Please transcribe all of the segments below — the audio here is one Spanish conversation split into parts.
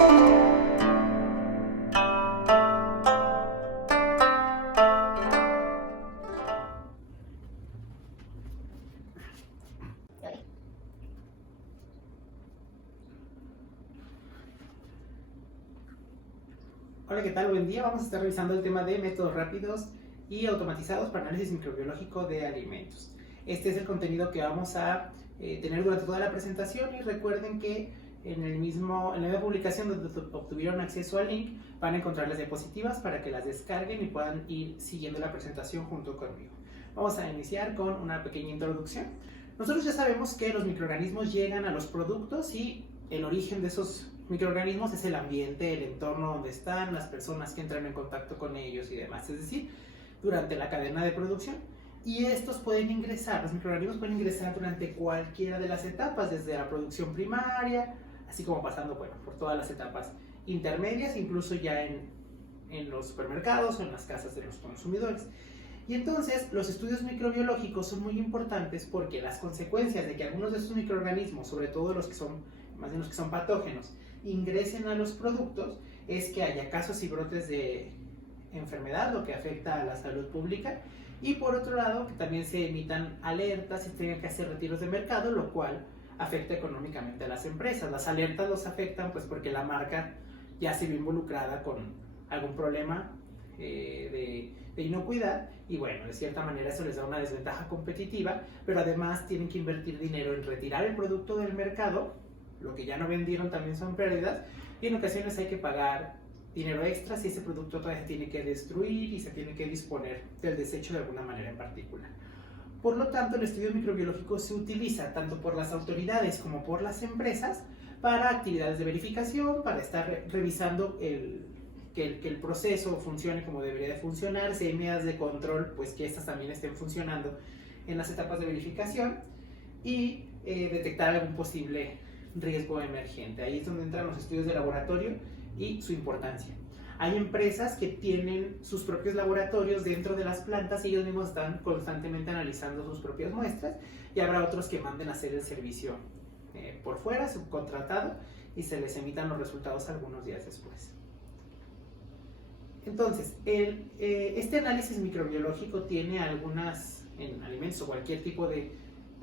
Hola, ¿qué tal? Buen día. Vamos a estar revisando el tema de métodos rápidos y automatizados para análisis microbiológico de alimentos. Este es el contenido que vamos a tener durante toda la presentación, y recuerden que en la misma publicación donde obtuvieron acceso al link van a encontrar las diapositivas para que las descarguen y puedan ir siguiendo la presentación junto conmigo. Vamos a iniciar con una pequeña introducción. Nosotros ya sabemos que los microorganismos llegan a los productos y el origen de esos microorganismos es el ambiente, el entorno donde están, las personas que entran en contacto con ellos y demás, es decir, durante la cadena de producción. Y estos pueden ingresar, los microorganismos pueden ingresar durante cualquiera de las etapas, desde la producción primaria, así como pasando por todas las etapas intermedias, incluso ya en los supermercados o en las casas de los consumidores. Y entonces los estudios microbiológicos son muy importantes porque las consecuencias de que algunos de estos microorganismos, sobre todo los que son patógenos, ingresen a los productos, es que haya casos y brotes de enfermedad, lo que afecta a la salud pública, y por otro lado que también se emitan alertas y tengan que hacer retiros de mercado, lo cual afecta económicamente a las empresas. Las alertas los afectan pues porque la marca ya se vio involucrada con algún problema de inocuidad, y bueno, de cierta manera eso les da una desventaja competitiva, pero además tienen que invertir dinero en retirar el producto del mercado. Lo que ya no vendieron también son pérdidas, y en ocasiones hay que pagar dinero extra si ese producto todavía se tiene que destruir y se tiene que disponer del desecho de alguna manera en particular. Por lo tanto, el estudio microbiológico se utiliza tanto por las autoridades como por las empresas para actividades de verificación, para estar revisando que el proceso funcione como debería de funcionar, si hay medidas de control, pues que estas también estén funcionando en las etapas de verificación, y detectar algún posible riesgo emergente. Ahí es donde entran los estudios de laboratorio y su importancia. Hay empresas que tienen sus propios laboratorios dentro de las plantas y ellos mismos están constantemente analizando sus propias muestras, y habrá otros que manden a hacer el servicio por fuera, subcontratado, y se les emitan los resultados algunos días después. Entonces, este análisis microbiológico tiene en alimentos o cualquier tipo de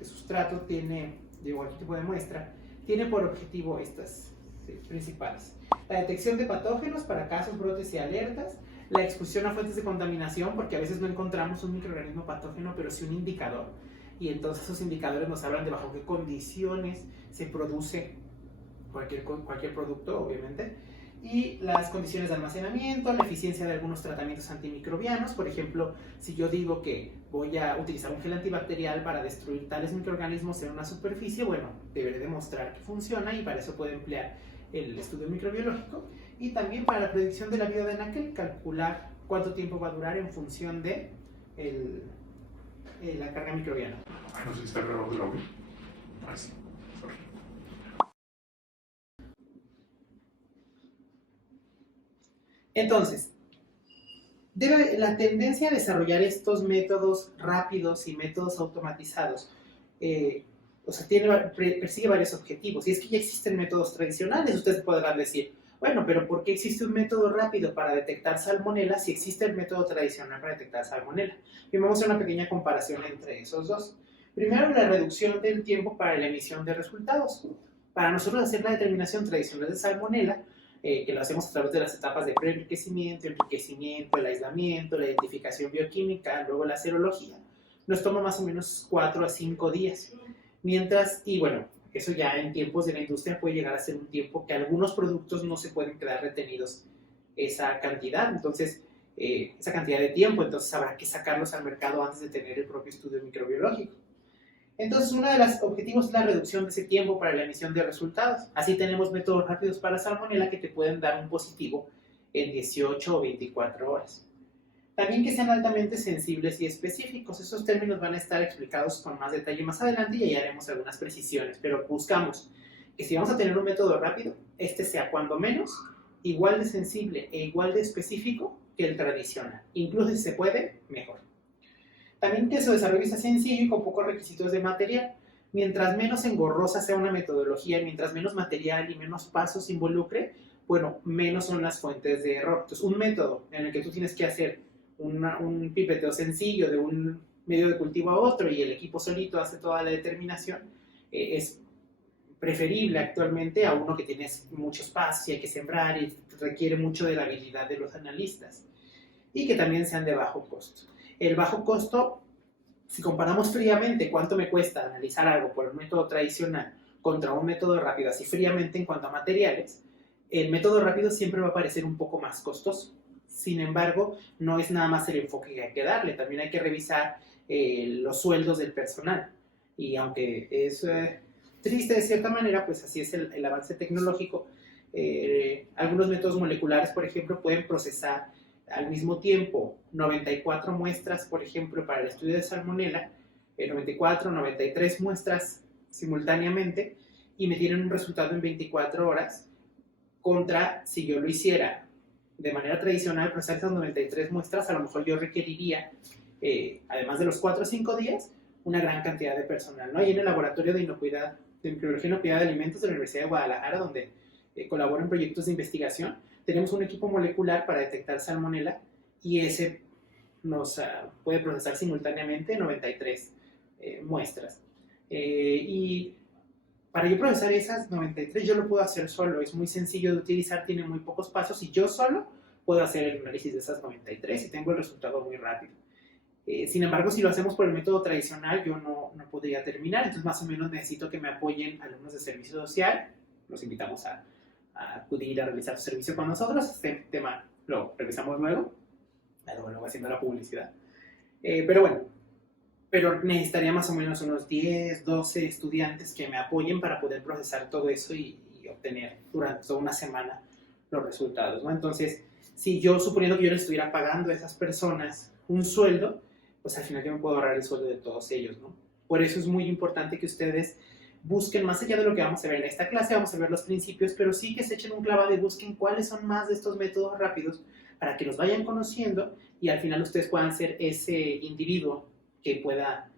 sustrato, de cualquier tipo de muestra, tiene por objetivo estas principales: la detección de patógenos para casos, brotes y alertas, la exposición a fuentes de contaminación, porque a veces no encontramos un microorganismo patógeno, pero sí un indicador, y entonces esos indicadores nos hablan de bajo qué condiciones se produce cualquier producto, obviamente, y las condiciones de almacenamiento, la eficiencia de algunos tratamientos antimicrobianos. Por ejemplo, si yo digo que voy a utilizar un gel antibacterial para destruir tales microorganismos en una superficie, bueno, deberé demostrar que funciona, y para eso puedo emplear el estudio microbiológico. Y también para la predicción de la vida de aquel, calcular cuánto tiempo va a durar en función de la carga microbiana. No sé si está grabado el audio. Sí. Entonces, la tendencia a desarrollar estos métodos rápidos y métodos automatizados persigue varios objetivos. Y es que ya existen métodos tradicionales. Ustedes podrán decir, bueno, pero ¿por qué existe un método rápido para detectar salmonela si existe el método tradicional para detectar salmonela? Y vamos a hacer una pequeña comparación entre esos dos. Primero, la reducción del tiempo para la emisión de resultados. Para nosotros hacer la determinación tradicional de salmonela, que lo hacemos a través de las etapas de preenriquecimiento, enriquecimiento, el aislamiento, la identificación bioquímica, luego la serología, nos toma más o menos 4 a 5 días. Y bueno, eso ya en tiempos de la industria puede llegar a ser un tiempo que algunos productos no se pueden quedar retenidos esa cantidad, entonces esa cantidad de tiempo, entonces habrá que sacarlos al mercado antes de tener el propio estudio microbiológico. Entonces, uno de los objetivos es la reducción de ese tiempo para la emisión de resultados. Así tenemos métodos rápidos para salmonela que te pueden dar un positivo en 18 o 24 horas. También que sean altamente sensibles y específicos. Esos términos van a estar explicados con más detalle más adelante, y ahí haremos algunas precisiones, pero buscamos que si vamos a tener un método rápido, este sea cuando menos igual de sensible e igual de específico que el tradicional. Incluso si se puede, mejor. También que su desarrollo sea sencillo y con pocos requisitos de material. Mientras menos engorrosa sea una metodología, mientras menos material y menos pasos involucre, bueno, menos son las fuentes de error. Entonces, un método en el que tú tienes que hacer un pipeteo sencillo de un medio de cultivo a otro y el equipo solito hace toda la determinación, es preferible actualmente a uno que tiene muchos pasos y hay que sembrar y requiere mucho de la habilidad de los analistas y que también sean de bajo costo. El bajo costo, si comparamos fríamente cuánto me cuesta analizar algo por el método tradicional contra un método rápido, así fríamente en cuanto a materiales, el método rápido siempre va a parecer un poco más costoso. Sin embargo, no es nada más el enfoque que hay que darle, también hay que revisar los sueldos del personal. Y aunque es triste de cierta manera, pues así es el avance tecnológico. Algunos métodos moleculares, por ejemplo, pueden procesar al mismo tiempo 94 muestras, por ejemplo, para el estudio de Salmonella, 94, 93 muestras simultáneamente, y me tienen un resultado en 24 horas, contra si yo lo hiciera de manera tradicional, procesar esas 93 muestras, a lo mejor yo requeriría, además de los 4 o 5 días, una gran cantidad de personal, ¿no? Y en el laboratorio de inocuidad, de microbiología e inocuidad de alimentos de la Universidad de Guadalajara, donde colaboro en proyectos de investigación, tenemos un equipo molecular para detectar Salmonella y ese nos puede procesar simultáneamente 93 muestras. Y para yo procesar esas 93 yo lo puedo hacer solo, es muy sencillo de utilizar, tiene muy pocos pasos y yo solo puedo hacer el análisis de esas 93 y tengo el resultado muy rápido. Sin embargo, si lo hacemos por el método tradicional, yo no podría terminar, entonces más o menos necesito que me apoyen alumnos de servicio social, los invitamos a acudir a realizar su servicio con nosotros, este tema lo revisamos luego haciendo la publicidad. Pero bueno, pero necesitaría más o menos unos 10, 12 estudiantes que me apoyen para poder procesar todo eso y obtener durante toda una semana los resultados, ¿no? Entonces, si yo, suponiendo que yo les estuviera pagando a esas personas un sueldo, pues al final yo me puedo ahorrar el sueldo de todos ellos, ¿no? Por eso es muy importante que ustedes busquen, más allá de lo que vamos a ver en esta clase, vamos a ver los principios, pero sí que se echen un clavado y busquen cuáles son más de estos métodos rápidos para que los vayan conociendo y al final ustedes puedan ser ese individuo que pueda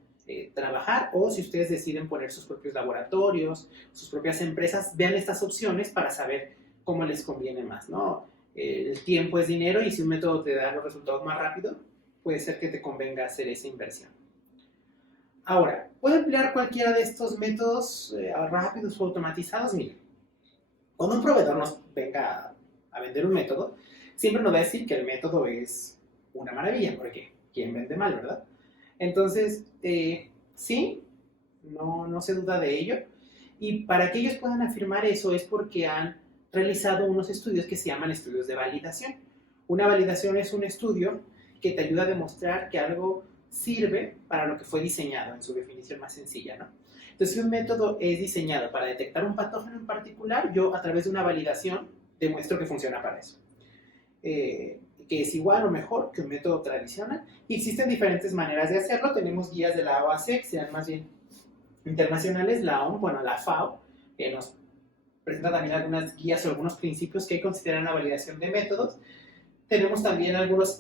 trabajar, o si ustedes deciden poner sus propios laboratorios, sus propias empresas, vean estas opciones para saber cómo les conviene más, ¿no? El tiempo es dinero y si un método te da los resultados más rápido, puede ser que te convenga hacer esa inversión. Ahora, ¿puedo emplear cualquiera de estos métodos rápidos o automatizados? Miren, cuando un proveedor nos venga a vender un método, siempre nos va a decir que el método es una maravilla, porque ¿quién vende mal, verdad? Entonces, sí, no se duda de ello. Y para que ellos puedan afirmar eso es porque han realizado unos estudios que se llaman estudios de validación. Una validación es un estudio que te ayuda a demostrar que algo sirve para lo que fue diseñado, en su definición más sencilla, ¿no? Entonces, si un método es diseñado para detectar un patógeno en particular, yo a través de una validación demuestro que funciona para eso. Que es igual o mejor que un método tradicional. Y existen diferentes maneras de hacerlo. Tenemos guías de la OASC, que sean más bien internacionales, la OMS, bueno, la FAO, que nos presenta también algunas guías o algunos principios que consideran la validación de métodos. Tenemos también algunos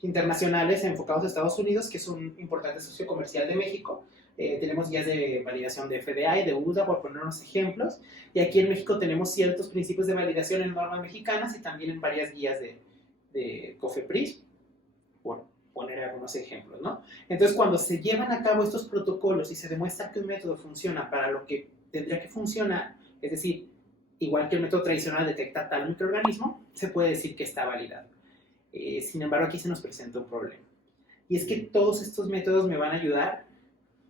internacionales enfocados a Estados Unidos, que es un importante socio comercial de México. Tenemos guías de validación de FDA y de UDA, por poner unos ejemplos. Y aquí en México tenemos ciertos principios de validación en normas mexicanas y también en varias guías de COFEPRIS, por poner algunos ejemplos, ¿no? Entonces, cuando se llevan a cabo estos protocolos y se demuestra que un método funciona para lo que tendría que funcionar, es decir, igual que el método tradicional detecta tal microorganismo, se puede decir que está validado. Sin embargo, aquí se nos presenta un problema. Y es que todos estos métodos me van a ayudar,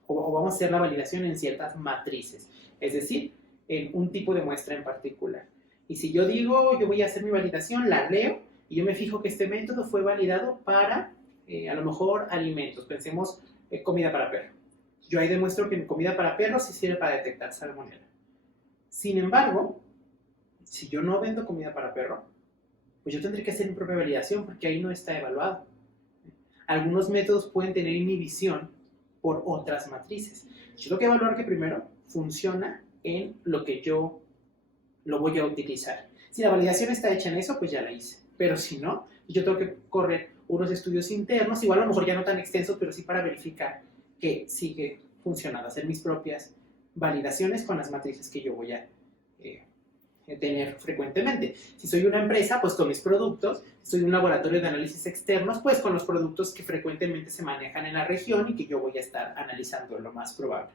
o vamos a hacer la validación en ciertas matrices, es decir, en un tipo de muestra en particular. Y si yo digo, yo voy a hacer mi validación, la leo, y yo me fijo que este método fue validado para, a lo mejor, alimentos. Pensemos, comida para perro. Yo ahí demuestro que comida para perros sí sirve para detectar salmonella. Sin embargo, si yo no vendo comida para perro, pues yo tendré que hacer mi propia validación porque ahí no está evaluado. Algunos métodos pueden tener inhibición por otras matrices. Yo tengo que evaluar que primero funciona en lo que yo lo voy a utilizar. Si la validación está hecha en eso, pues ya la hice. Pero si no, yo tengo que correr unos estudios internos, igual a lo mejor ya no tan extensos, pero sí para verificar que sigue funcionando, hacer mis propias validaciones con las matrices que yo voy a tener frecuentemente. Si soy una empresa, pues con mis productos. Si soy un laboratorio de análisis externos, pues con los productos que frecuentemente se manejan en la región y que yo voy a estar analizando lo más probable.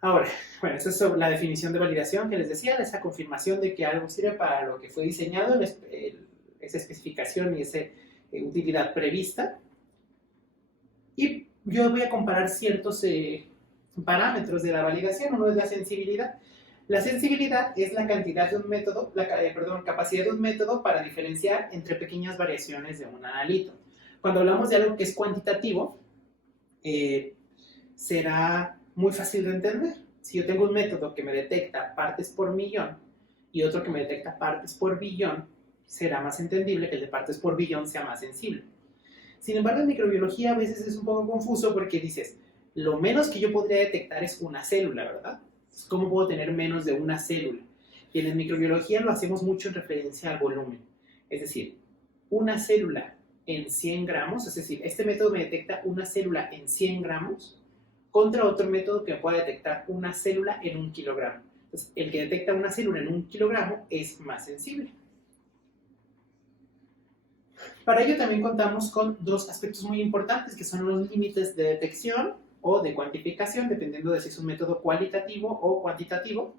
Ahora, bueno, eso es sobre la definición de validación que les decía, esa confirmación de que algo sirve para lo que fue diseñado, esa especificación y esa utilidad prevista. Y yo voy a comparar ciertos parámetros de la validación. Uno es la sensibilidad. La sensibilidad es la cantidad de un método, capacidad de un método para diferenciar entre pequeñas variaciones de un analito. Cuando hablamos de algo que es cuantitativo, será muy fácil de entender. Si yo tengo un método que me detecta partes por millón y otro que me detecta partes por billón, será más entendible que el de partes por billón sea más sensible. Sin embargo, en microbiología a veces es un poco confuso porque dices, lo menos que yo podría detectar es una célula, ¿verdad? ¿Cómo puedo tener menos de una célula? Y en microbiología lo hacemos mucho en referencia al volumen. Es decir, una célula en 100 gramos, es decir, este método me detecta una célula en 100 gramos contra otro método que pueda detectar una célula en 1 kilogramo. Entonces, el que detecta una célula en 1 kilogramo es más sensible. Para ello también contamos con dos aspectos muy importantes, que son los límites de detección o de cuantificación, dependiendo de si es un método cualitativo o cuantitativo,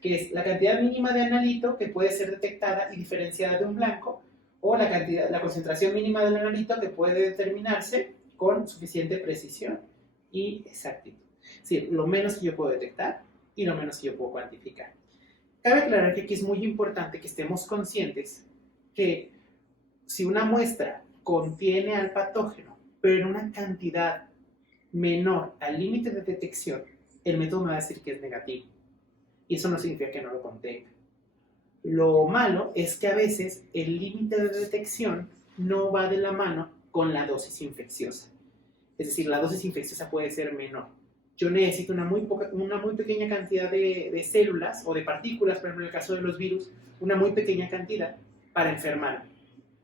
que es la cantidad mínima de analito que puede ser detectada y diferenciada de un blanco, o la concentración mínima del analito que puede determinarse con suficiente precisión y exactitud. Es decir, lo menos que yo puedo detectar y lo menos que yo puedo cuantificar. Cabe aclarar que aquí es muy importante que estemos conscientes que si una muestra contiene al patógeno, pero en una cantidad menor al límite de detección, el método me va a decir que es negativo. Y eso no significa que no lo contenga. Lo malo es que a veces el límite de detección no va de la mano con la dosis infecciosa. Es decir, la dosis infecciosa puede ser menor. Yo necesito una muy pequeña cantidad de células o de partículas, por ejemplo, en el caso de los virus, una muy pequeña cantidad para enfermarme.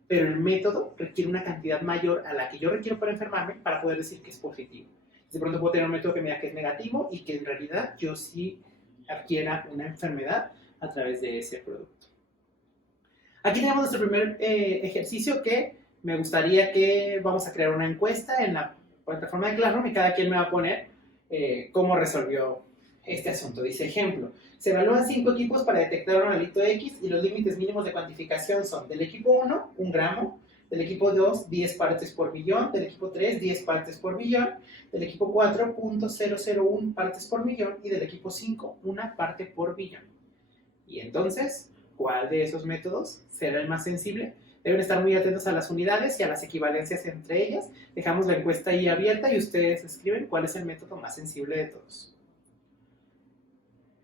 Pero el método requiere una cantidad mayor a la que yo requiero para enfermarme para poder decir que es positivo. De pronto puedo tener un método que me diga que es negativo y que en realidad yo sí adquiera una enfermedad a través de ese producto. Aquí tenemos nuestro primer ejercicio que me gustaría que vamos a crear una encuesta en la plataforma de Classroom y cada quien me va a poner cómo resolvió este asunto. Dice, ejemplo, se evalúan 5 equipos para detectar un analito X y los límites mínimos de cuantificación son del equipo 1, 1 gramo, del equipo 2, 10 partes por billón, del equipo 3, 10 partes por billón, del equipo 4, 0.001 partes por millón y del equipo 5, 1 parte por billón. Y entonces, ¿cuál de esos métodos será el más sensible? Deben estar muy atentos a las unidades y a las equivalencias entre ellas. Dejamos la encuesta ahí abierta y ustedes escriben cuál es el método más sensible de todos.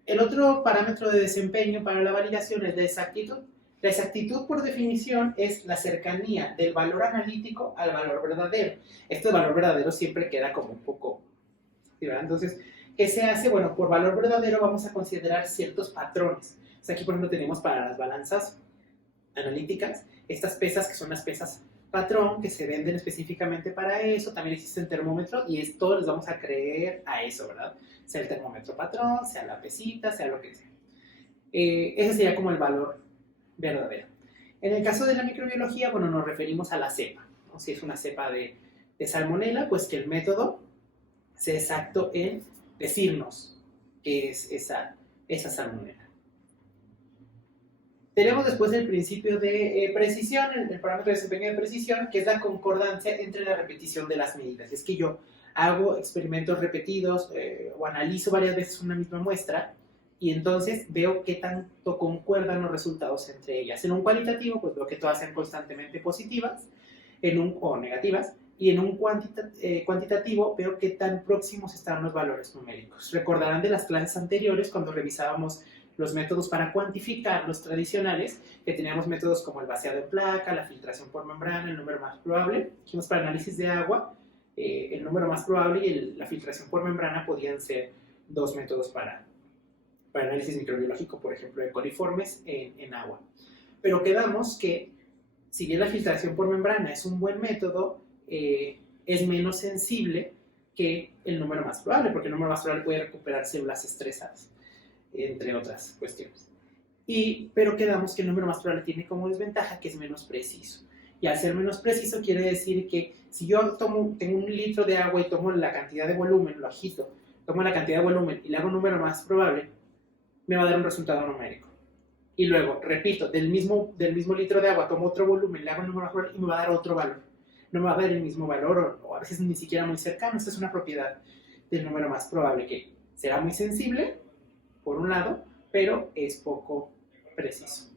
El otro parámetro de desempeño para la validación es la exactitud. La exactitud, por definición, es la cercanía del valor analítico al valor verdadero. Este valor verdadero siempre queda como un poco, ¿verdad? Entonces, ¿qué se hace? Bueno, por valor verdadero vamos a considerar ciertos patrones. O sea, aquí, por ejemplo, tenemos para las balanzas analíticas estas pesas que son las pesas patrón, que se venden específicamente para eso. También existen termómetros y todos les vamos a creer a eso, ¿verdad? Sea el termómetro patrón, sea la pesita, sea lo que sea. Ese sería como el valor verdadero. En el caso de la microbiología, bueno, nos referimos a la cepa, ¿no? Si es una cepa de salmonela, pues que el método sea exacto en decirnos qué es esa salmonela. Tenemos después el principio de precisión, el parámetro de desempeño de precisión, que es la concordancia entre la repetición de las medidas. Es que yo hago experimentos repetidos o analizo varias veces una misma muestra y entonces veo qué tanto concuerdan los resultados entre ellas. En un cualitativo, pues veo que todas sean constantemente positivas o negativas, y en un cuantitativo veo qué tan próximos están los valores numéricos. Recordarán de las clases anteriores cuando revisábamos los métodos para cuantificar los tradicionales, que teníamos métodos como el vaciado en placa, la filtración por membrana, el número más probable. Dijimos para análisis de agua, el número más probable y la filtración por membrana podían ser dos métodos para análisis microbiológico, por ejemplo, de coliformes en agua. Pero quedamos que, si bien la filtración por membrana es un buen método, es menos sensible que el número más probable, porque el número más probable puede recuperar células estresadas, entre otras cuestiones. pero quedamos que el número más probable tiene como desventaja que es menos preciso. Y al ser menos preciso quiere decir que si yo tengo 1 litro de agua y tomo la cantidad de volumen, lo agito, tomo la cantidad de volumen y le hago un número más probable, me va a dar un resultado numérico. Y luego, repito, del mismo litro de agua tomo otro volumen, le hago un número más probable y me va a dar otro valor. No me va a dar el mismo valor o a veces ni siquiera muy cercano. Esta es una propiedad del número más probable que será muy sensible, por un lado, pero es poco preciso.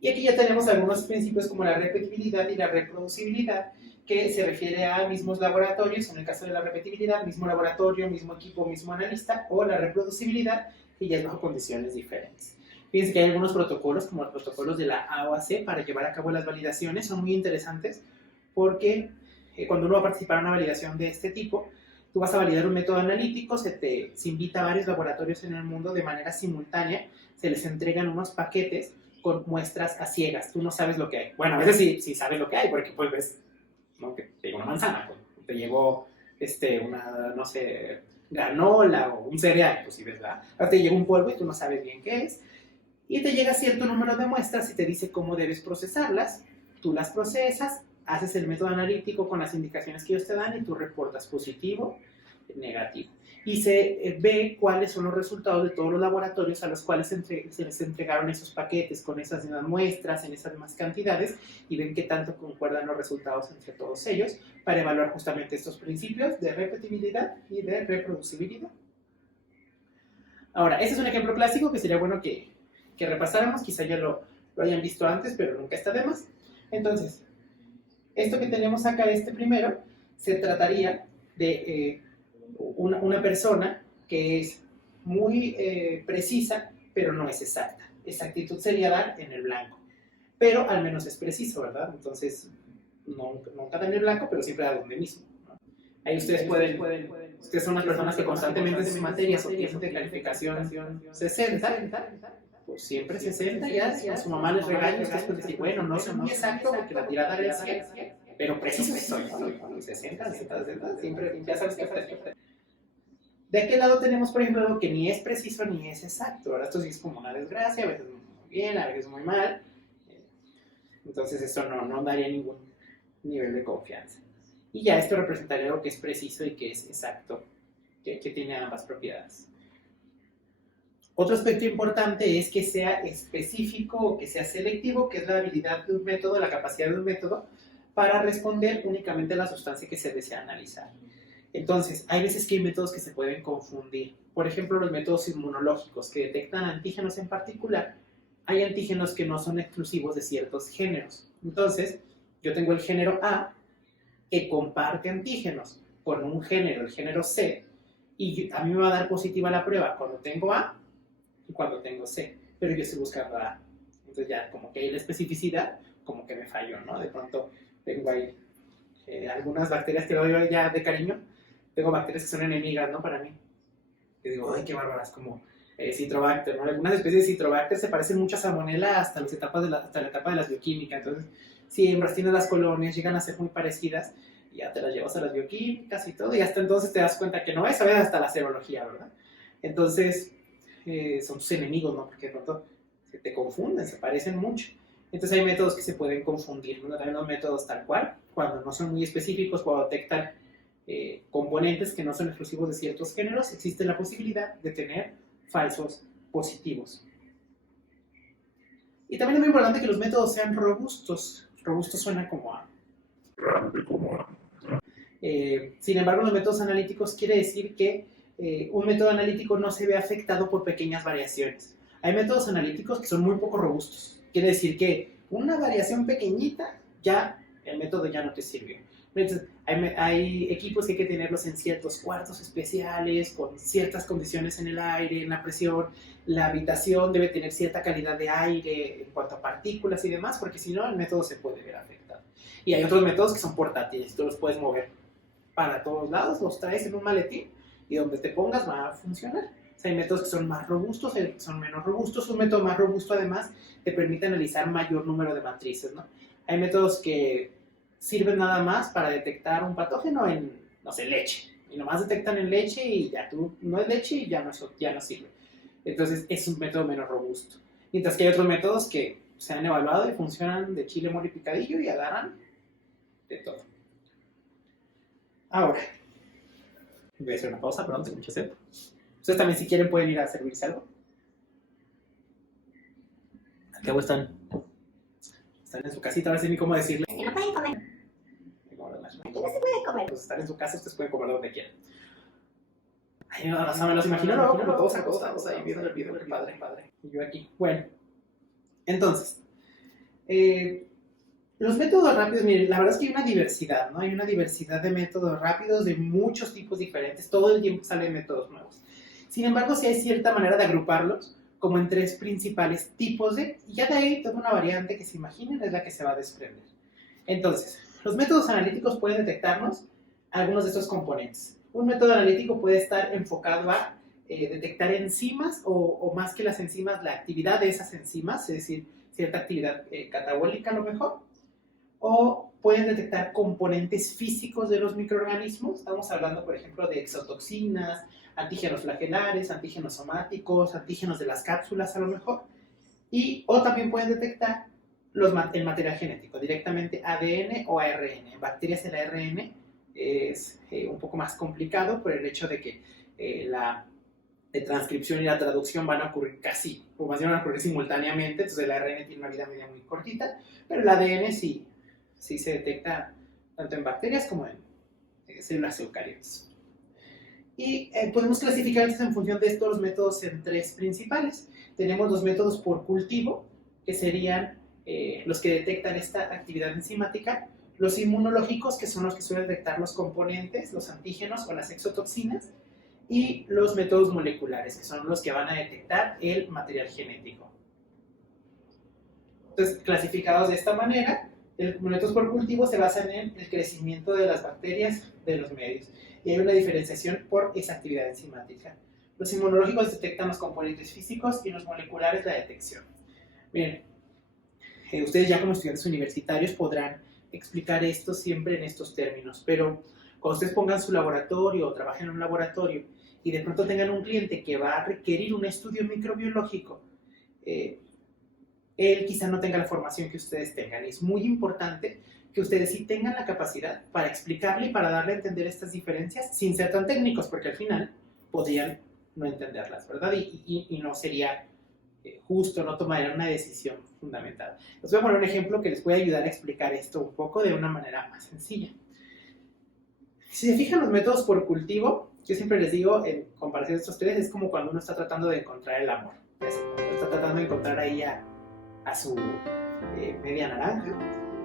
Y aquí ya tenemos algunos principios como la repetibilidad y la reproducibilidad, que se refiere a mismos laboratorios, en el caso de la repetibilidad, mismo laboratorio, mismo equipo, mismo analista, o la reproducibilidad, que ya es bajo condiciones diferentes. Fíjense que hay algunos protocolos, como los protocolos de la AOAC, para llevar a cabo las validaciones, son muy interesantes, porque cuando uno va a participar en una validación de este tipo, tú vas a validar un método analítico, se invita a varios laboratorios en el mundo de manera simultánea, se les entregan unos paquetes con muestras a ciegas, tú no sabes lo que hay. Bueno, a veces sí sabes lo que hay, porque pues ves, ¿no? Que te llegó una manzana, pues, te llegó una, no sé, granola o un cereal, pues si ves, te llega un polvo y tú no sabes bien qué es, y te llega cierto número de muestras y te dice cómo debes procesarlas, tú las procesas, haces el método analítico con las indicaciones que ellos te dan y tú reportas positivo, negativo. Y se ve cuáles son los resultados de todos los laboratorios a los cuales se les entregaron esos paquetes con esas mismas muestras, en esas mismas cantidades, y ven qué tanto concuerdan los resultados entre todos ellos para evaluar justamente estos principios de repetibilidad y de reproducibilidad. Ahora, este es un ejemplo clásico que sería bueno que repasáramos, quizá ya lo hayan visto antes, pero nunca está de más. Entonces, esto que tenemos acá, primero, se trataría de una persona que es muy precisa, pero no es exacta. Exactitud sería dar en el blanco, pero al menos es preciso, ¿verdad? Entonces, nunca da en el blanco, pero siempre da donde mismo, ¿no? Ahí ustedes ustedes son las personas que constantemente en sus materias obtienen de calificación 60, pues siempre 60 ya, si a su mamá les regaña, ustedes pueden decir, bueno, no soy muy exacto porque la tirada era el 100, pero preciso soy, 60, siempre ya sabes qué hacer. De aquel lado tenemos, por ejemplo, algo que ni es preciso ni es exacto, ¿verdad? Esto sí es como una desgracia, a veces muy bien, a veces muy mal, entonces esto no daría ningún nivel de confianza. Y ya esto representaría algo que es preciso y que es exacto, que tiene ambas propiedades. Otro aspecto importante es que sea específico o que sea selectivo, que es la habilidad de un método, la capacidad de un método para responder únicamente a la sustancia que se desea analizar. Entonces, hay veces que hay métodos que se pueden confundir. Por ejemplo, los métodos inmunológicos que detectan antígenos en particular, hay antígenos que no son exclusivos de ciertos géneros. Entonces, yo tengo el género A que comparte antígenos con un género, el género C, y a mí me va a dar positiva la prueba cuando tengo A y cuando tengo C, pero yo estoy buscando A. Entonces ya como que hay la especificidad, como que me falló, ¿no? De pronto tengo ahí algunas bacterias que lo digo ya de cariño, tengo bacterias que son enemigas, ¿no? Para mí. Y digo, ay, qué bárbaras, como Citrobacter, ¿no? Algunas especies de Citrobacter se parecen mucho a Salmonella hasta la etapa de las bioquímicas, entonces siembras, tienes las colonias, llegan a ser muy parecidas, y ya te las llevas a las bioquímicas y todo, y hasta entonces te das cuenta que no es, sabes hasta la serología, ¿verdad? Entonces, son tus enemigos, ¿no? Porque de pronto se te confunden, se parecen mucho. Entonces hay métodos que se pueden confundir, ¿no? También los métodos tal cual, cuando no son muy específicos, cuando detectan componentes que no son exclusivos de ciertos géneros, existe la posibilidad de tener falsos positivos. Y también es muy importante que los métodos sean robustos. Robusto suena como a... Grande como a... Sin embargo, los métodos analíticos quiere decir que un método analítico no se ve afectado por pequeñas variaciones. Hay métodos analíticos que son muy poco robustos. Quiere decir que una variación pequeñita, ya el método ya no te sirve. Entonces, hay equipos que hay que tenerlos en ciertos cuartos especiales, con ciertas condiciones en el aire, en la presión. La habitación debe tener cierta calidad de aire en cuanto a partículas y demás, porque si no, el método se puede ver afectado. Y hay otros métodos que son portátiles, tú los puedes mover para todos lados, los traes en un maletín y donde te pongas va a funcionar. O sea, hay métodos que son más robustos, hay que son menos robustos. Un método más robusto, además, te permite analizar mayor número de matrices, ¿no? Hay métodos que sirven nada más para detectar un patógeno en, no sé, leche. Y nomás detectan en leche y ya tú, no es leche y ya no sirve. Entonces es un método menos robusto. Mientras que hay otros métodos que se han evaluado y funcionan de chile, mole y picadillo y agarran de todo. Ahora, voy a hacer una pausa, perdón, tengo mucha sed. Ustedes también, si quieren, pueden ir a servirse algo. ¿A qué están en su casita? Ahora sí ni cómo decirle. Que no pueden comer. Aquí no se puede comer. Pues están en su casa, ustedes pueden comer donde quieran. Ay, no, me los imagino luego como todos acostados ahí viendo el video, qué padre. Y yo aquí. Bueno, entonces, los métodos rápidos, miren, la verdad es que hay una diversidad, ¿no? Hay una diversidad de métodos rápidos de muchos tipos diferentes. Todo el tiempo salen métodos nuevos. Sin embargo, sí hay cierta manera de agruparlos como en 3 principales tipos de, y ya de ahí toda una variante que se imaginen es la que se va a desprender. Entonces, los métodos analíticos pueden detectarnos algunos de estos componentes. Un método analítico puede estar enfocado a detectar enzimas o más que las enzimas, la actividad de esas enzimas, es decir, cierta actividad catabólica a lo mejor, o pueden detectar componentes físicos de los microorganismos. Estamos hablando, por ejemplo, de exotoxinas, antígenos flagelares, antígenos somáticos, antígenos de las cápsulas a lo mejor, o también pueden detectar el material genético, directamente ADN o ARN. En bacterias el ARN es un poco más complicado por el hecho de que la transcripción y la traducción van a ocurrir o más bien van a ocurrir simultáneamente, entonces el ARN tiene una vida media muy cortita, pero el ADN sí se detecta tanto en bacterias como en células eucariotas. Y podemos clasificar en función de estos métodos en 3 principales. Tenemos los métodos por cultivo, que serían los que detectan esta actividad enzimática, los inmunológicos, que son los que suelen detectar los componentes, los antígenos o las exotoxinas, y los métodos moleculares, que son los que van a detectar el material genético. Entonces, clasificados de esta manera, los métodos por cultivo se basan en el crecimiento de las bacterias de los medios, y hay una diferenciación por esa actividad enzimática. Los inmunológicos detectan los componentes físicos y los moleculares la detección. Miren, ustedes ya como estudiantes universitarios podrán explicar esto siempre en estos términos, pero cuando ustedes pongan su laboratorio o trabajen en un laboratorio y de pronto tengan un cliente que va a requerir un estudio microbiológico, él quizá no tenga la formación que ustedes tengan. Y es muy importante que ustedes sí tengan la capacidad para explicarle y para darle a entender estas diferencias sin ser tan técnicos, porque al final podrían no entenderlas, ¿verdad? Y no sería justo, no tomarían una decisión fundamental. Les voy a poner un ejemplo que les puede ayudar a explicar esto un poco de una manera más sencilla. Si se fijan los métodos por cultivo, yo siempre les digo, en comparación de estos 3, es como cuando uno está tratando de encontrar el amor. Está tratando de encontrar ahí a su media naranja.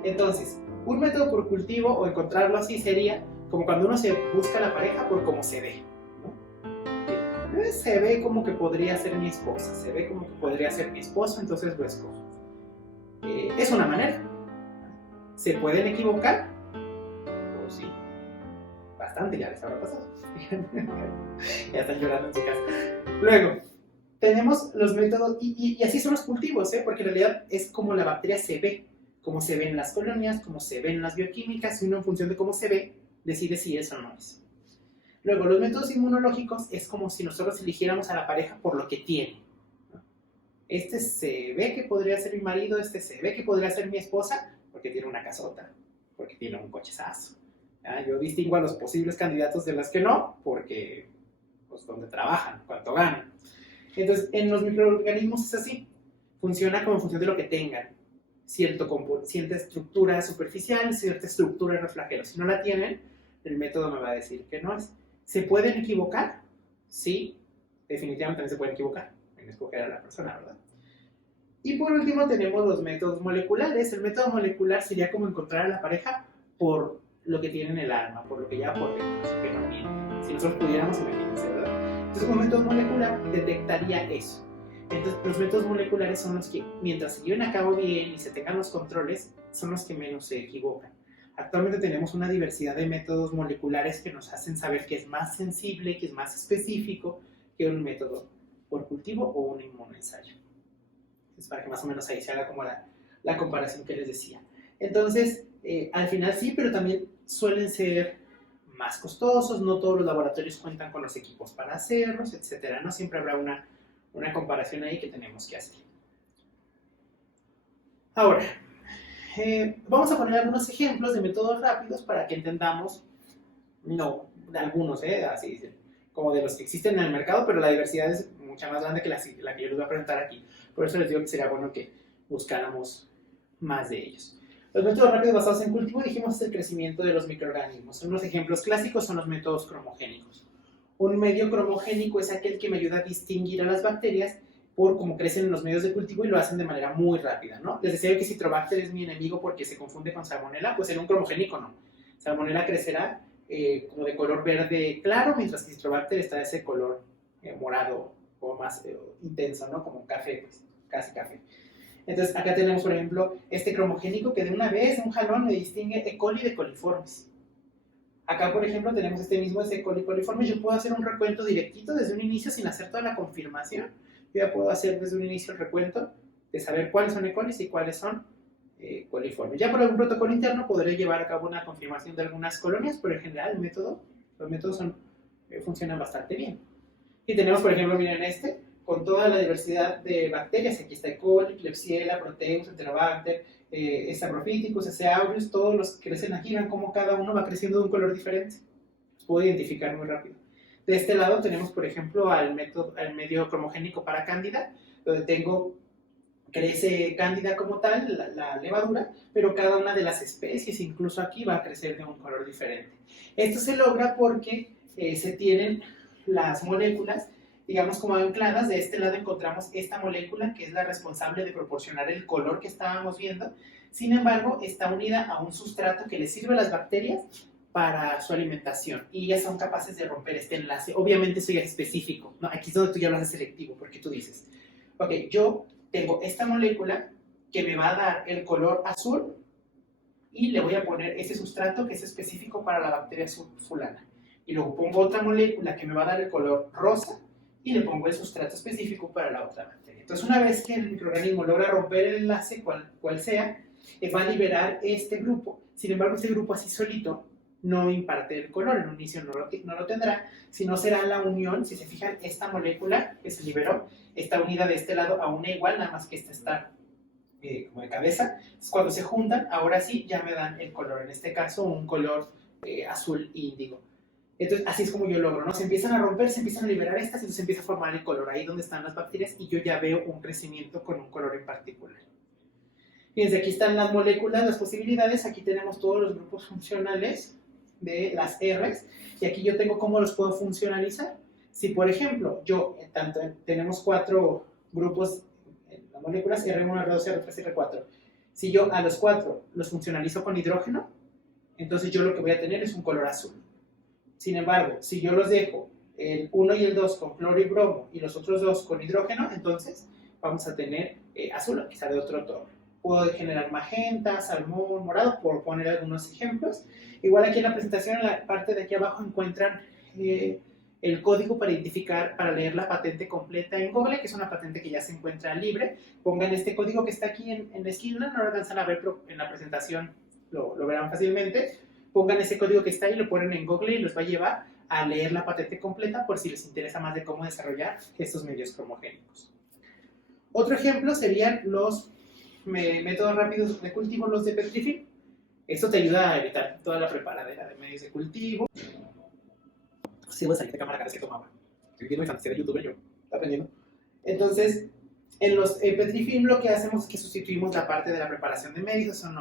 Entonces, un método por cultivo, o encontrarlo así, sería como cuando uno se busca la pareja por cómo se ve, ¿no? Se ve como que podría ser mi esposa, se ve como que podría ser mi esposo, entonces lo escojo. Es una manera. ¿Se pueden equivocar? Pues sí, bastante, ya les habrá pasado. Ya están llorando en su casa. Luego, tenemos los métodos, y así son los cultivos, porque en realidad es como la bacteria se ve, como se ven las colonias, como se ven las bioquímicas, y uno en función de cómo se ve, decide si es o no es. Luego, los métodos inmunológicos es como si nosotros eligiéramos a la pareja por lo que tiene, ¿no? Este se ve que podría ser mi marido, este se ve que podría ser mi esposa, porque tiene una casota, porque tiene un cochezazo. Yo distingo a los posibles candidatos de las que no, porque, pues, dónde trabajan, cuánto ganan. Entonces, en los microorganismos es así, funciona como en función de lo que tengan, cierta estructura superficial, cierta estructura de los flagelos. Si no la tienen, el método me va a decir que no es. ¿Se pueden equivocar? Sí, definitivamente también se pueden equivocar en escoger a la persona, ¿verdad? Y por último tenemos los métodos moleculares. El método molecular sería como encontrar a la pareja por lo que tiene en el alma, por lo que ya por dentro, eso que no tiene. Si nosotros pudiéramos, imagínense, ¿verdad? Entonces, un método molecular detectaría eso. Entonces, los métodos moleculares son los que, mientras se lleven a cabo bien y se tengan los controles, son los que menos se equivocan. Actualmente tenemos una diversidad de métodos moleculares que nos hacen saber que es más sensible, que es más específico que un método por cultivo o un inmunoensayo. Es para que más o menos ahí se haga como la comparación que les decía. Entonces, al final sí, pero también suelen ser más costosos, no todos los laboratorios cuentan con los equipos para hacerlos, etc. No siempre habrá una comparación ahí que tenemos que hacer. Ahora, vamos a poner algunos ejemplos de métodos rápidos para que entendamos, no, de algunos, así, como de los que existen en el mercado, pero la diversidad es mucha más grande que la que yo les voy a presentar aquí. Por eso les digo que sería bueno que buscáramos más de ellos. Los métodos rápidos basados en cultivo, dijimos, es el crecimiento de los microorganismos. Unos ejemplos clásicos son los métodos cromogénicos. Un medio cromogénico es aquel que me ayuda a distinguir a las bacterias por cómo crecen en los medios de cultivo y lo hacen de manera muy rápida, ¿no? Les decía yo que Citrobacter es mi enemigo porque se confunde con Salmonella, pues sería un cromogénico, ¿no? Salmonella crecerá como de color verde claro, mientras que Citrobacter está de ese color morado o más intenso, ¿no? Como café, pues, casi café. Entonces, acá tenemos, por ejemplo, este cromogénico que de una vez, de un jalón, me distingue E. coli de coliformes. Acá, por ejemplo, tenemos este mismo E. coli coliformes. Yo puedo hacer un recuento directito desde un inicio sin hacer toda la confirmación. Yo ya puedo hacer desde un inicio el recuento de saber cuáles son E. coli y cuáles son coliformes. Ya por algún protocolo interno podré llevar a cabo una confirmación de algunas colonias, pero en general los métodos funcionan bastante bien. Y tenemos, por ejemplo, miren con toda la diversidad de bacterias. Aquí está E. coli, Klebsiella, Proteus, Enterobacter, Staphylococcus, S. aureus, todos los que crecen aquí, vean cómo cada uno va creciendo de un color diferente. Los puedo identificar muy rápido. De este lado tenemos, por ejemplo, al medio cromogénico para Cándida, donde crece Cándida como tal, la levadura, pero cada una de las especies, incluso aquí, va a crecer de un color diferente. Esto se logra porque se tienen las moléculas, digamos, como ancladas. De este lado encontramos esta molécula que es la responsable de proporcionar el color que estábamos viendo. Sin embargo, está unida a un sustrato que le sirve a las bacterias para su alimentación y ellas son capaces de romper este enlace. Obviamente eso ya es específico, ¿no? Aquí es donde tú ya hablas de selectivo, porque tú dices, ok, yo tengo esta molécula que me va a dar el color azul y le voy a poner ese sustrato que es específico para la bacteria fulana. Y luego pongo otra molécula que me va a dar el color rosa y le pongo el sustrato específico para la otra bacteria. Entonces, una vez que el microorganismo logra romper el enlace, cual sea, va a liberar este grupo. Sin embargo, este grupo así solito no imparte el color, en un inicio no lo tendrá, sino será la unión. Si se fijan, esta molécula que se liberó está unida de este lado a una igual, nada más que esta está como de cabeza. Entonces, cuando se juntan, ahora sí ya me dan el color, en este caso un color azul índigo. Entonces, así es como yo logro, ¿no? Se empiezan a romper, se empiezan a liberar estas, y entonces se empieza a formar el color ahí donde están las bacterias y yo ya veo un crecimiento con un color en particular. Fíjense, aquí están las moléculas, las posibilidades. Aquí tenemos todos los grupos funcionales de las R's y aquí yo tengo cómo los puedo funcionalizar. Si, por ejemplo, tenemos 4 grupos en las moléculas R1, R2, R3, R4. Si yo a los 4 los funcionalizo con hidrógeno, entonces yo lo que voy a tener es un color azul. Sin embargo, si yo los dejo el 1 y el 2 con cloro y bromo y los otros 2 con hidrógeno, entonces vamos a tener azul, quizá de otro tono. Puedo generar magenta, salmón, morado, por poner algunos ejemplos. Igual aquí en la presentación, en la parte de aquí abajo, encuentran el código para identificar, para leer la patente completa en Google, que es una patente que ya se encuentra libre. Pongan este código que está aquí en la esquina, no lo alcanzan a ver, pero en la presentación lo verán fácilmente. Pongan ese código que está ahí, lo ponen en Google y los va a llevar a leer la patente completa por si les interesa más de cómo desarrollar estos medios cromogénicos. Otro ejemplo serían los métodos rápidos de cultivo, los de Petrifilm. Esto te ayuda a evitar toda la preparadera de medios de cultivo. Sí, voy a salir de cámara cada vez que tomaba. Estoy viendo mi fantasía de youtuber, yo estoy aprendiendo. Entonces, en los Petrifilm lo que hacemos es que sustituimos la parte de la preparación de medios. Eso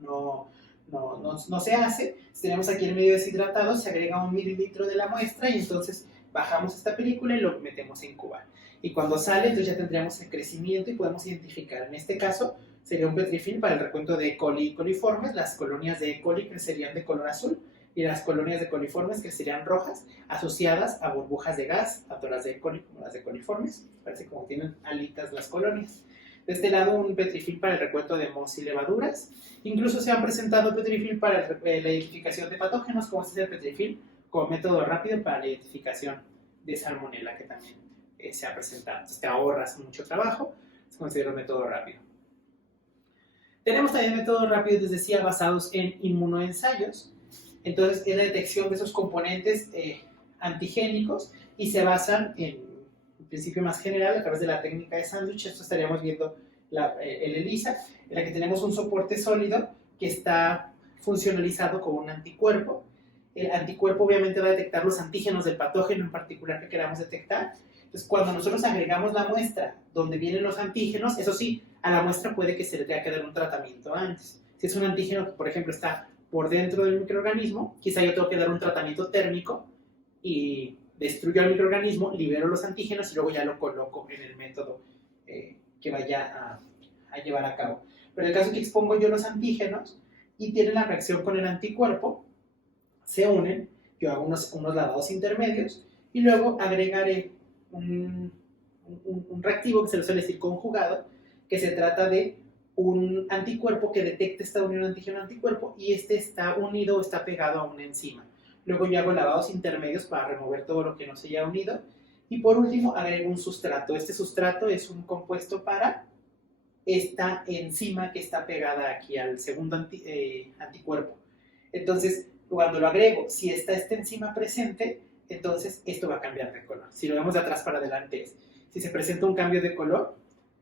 no se hace. Si tenemos aquí el medio deshidratado, se agrega 1 mililitro de la muestra y entonces bajamos esta película y lo metemos a incubar. Y cuando sale, entonces ya tendríamos el crecimiento y podemos identificar. En este caso, sería un Petrifilm para el recuento de E. coli y coliformes. Las colonias de E. coli crecerían de color azul y las colonias de coliformes crecerían rojas, asociadas a burbujas de gas, tanto las de E. coli como las de coliformes. Parece como tienen alitas las colonias. De este lado, un Petrifilm para el recuento de mohos y levaduras. Incluso se han presentado Petrifilm para la identificación de patógenos, como este es el Petrifilm, como método rápido para la identificación de Salmonella, que también se ha presentado. Entonces te ahorras mucho trabajo, se considera un método rápido. Tenemos también métodos rápidos, les decía, basados en inmunoensayos. Entonces es la detección de esos componentes antigénicos y se basan en principio más general, a través de la técnica de sándwich, esto estaríamos viendo el ELISA, en la que tenemos un soporte sólido que está funcionalizado con un anticuerpo. El anticuerpo obviamente va a detectar los antígenos del patógeno en particular que queramos detectar. Entonces, cuando nosotros agregamos la muestra donde vienen los antígenos, eso sí, a la muestra puede que se le tenga que dar un tratamiento antes. Si es un antígeno que, por ejemplo, está por dentro del microorganismo, quizá yo tengo que dar un tratamiento térmico y destruyo al microorganismo, libero los antígenos y luego ya lo coloco en el método que vaya a llevar a cabo. Pero en el caso que expongo yo los antígenos y tienen la reacción con el anticuerpo, se unen, yo hago unos lavados intermedios y luego agregaré un reactivo que se le suele decir conjugado, que se trata de un anticuerpo que detecta esta unión antígeno-anticuerpo y este está unido o está pegado a una enzima. Luego yo hago lavados intermedios para remover todo lo que no se haya unido. Y por último agrego un sustrato. Este sustrato es un compuesto para esta enzima que está pegada aquí al segundo anticuerpo. Entonces, cuando lo agrego, si está esta enzima presente, entonces esto va a cambiar de color. Si lo vemos de atrás para adelante, si se presenta un cambio de color,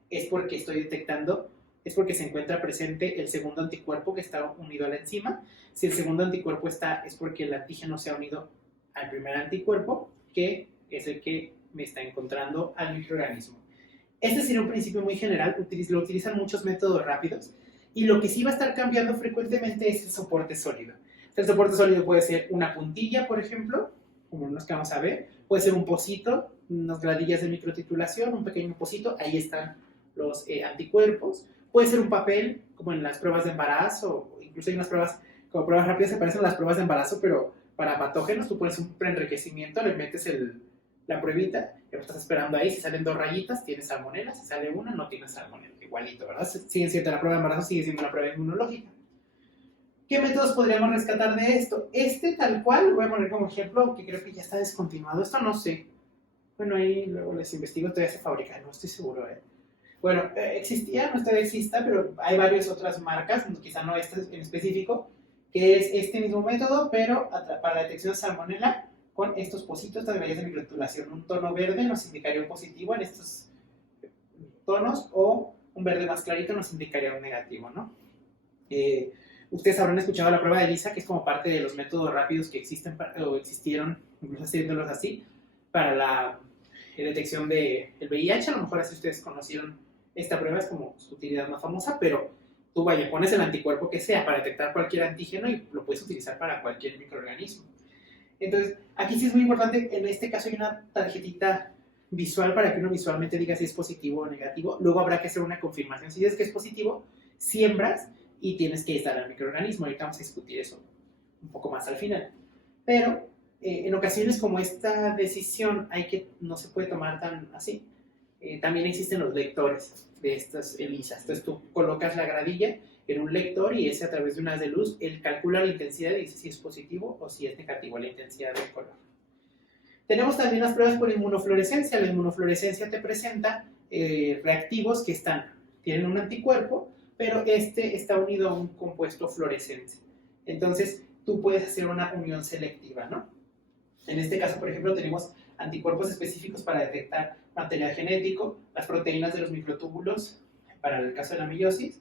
es porque estoy detectando, es porque se encuentra presente el segundo anticuerpo que está unido a la enzima. Si el segundo anticuerpo está, es porque el antígeno se ha unido al primer anticuerpo, que es el que me está encontrando al microorganismo. Este sería un principio muy general, lo utilizan muchos métodos rápidos, y lo que sí va a estar cambiando frecuentemente es el soporte sólido. El soporte sólido puede ser una puntilla, por ejemplo, como los que vamos a ver, puede ser un pocito, unas gradillas de microtitulación, un pequeño pocito, ahí están los anticuerpos. Puede ser un papel, como en las pruebas de embarazo, o incluso hay unas pruebas, como pruebas rápidas, se parecen a las pruebas de embarazo, pero para patógenos, tú pones un preenriquecimiento, le metes la pruebita, y estás esperando ahí, si salen 2 rayitas, tienes salmonela, si sale una, no tienes salmonela, igualito, ¿verdad? Sigue siendo la prueba de embarazo, sigue siendo una prueba inmunológica. ¿Qué métodos podríamos rescatar de esto? Tal cual, lo voy a poner como ejemplo, aunque creo que ya está descontinuado, esto no sé. Bueno, ahí luego les investigo, todavía se fabrica, no estoy seguro, Bueno, existía, no todavía exista, pero hay varias otras marcas, quizá no esta en específico, que es este mismo método, pero para la detección de salmonela, con estos pocitos, estas gradillas de microtitulación. Un tono verde nos indicaría un positivo en estos tonos, o un verde más clarito nos indicaría un negativo, ¿no? Ustedes habrán escuchado la prueba de ELISA, que es como parte de los métodos rápidos que existen o existieron, incluso haciéndolos así, para la detección del VIH. A lo mejor así ustedes conocieron esta prueba, es como su utilidad más famosa, pero tú pones el anticuerpo que sea para detectar cualquier antígeno y lo puedes utilizar para cualquier microorganismo. Entonces, aquí sí es muy importante, en este caso hay una tarjetita visual para que uno visualmente diga si es positivo o negativo. Luego habrá que hacer una confirmación. Si dices que es positivo, siembras y tienes que instalar el microorganismo. Ahorita vamos a discutir eso un poco más al final. Pero en ocasiones como esta decisión no se puede tomar tan así. También existen los lectores de estas ELISAs. Entonces tú colocas la gradilla en un lector y ese, a través de un haz de luz, él calcula la intensidad y dice si es positivo o si es negativo la intensidad del color. Tenemos también las pruebas por inmunofluorescencia. La inmunofluorescencia te presenta reactivos que tienen un anticuerpo, pero este está unido a un compuesto fluorescente. Entonces tú puedes hacer una unión selectiva, ¿no? En este caso, por ejemplo, tenemos anticuerpos específicos para detectar material genético, las proteínas de los microtúbulos, para el caso de la mitosis,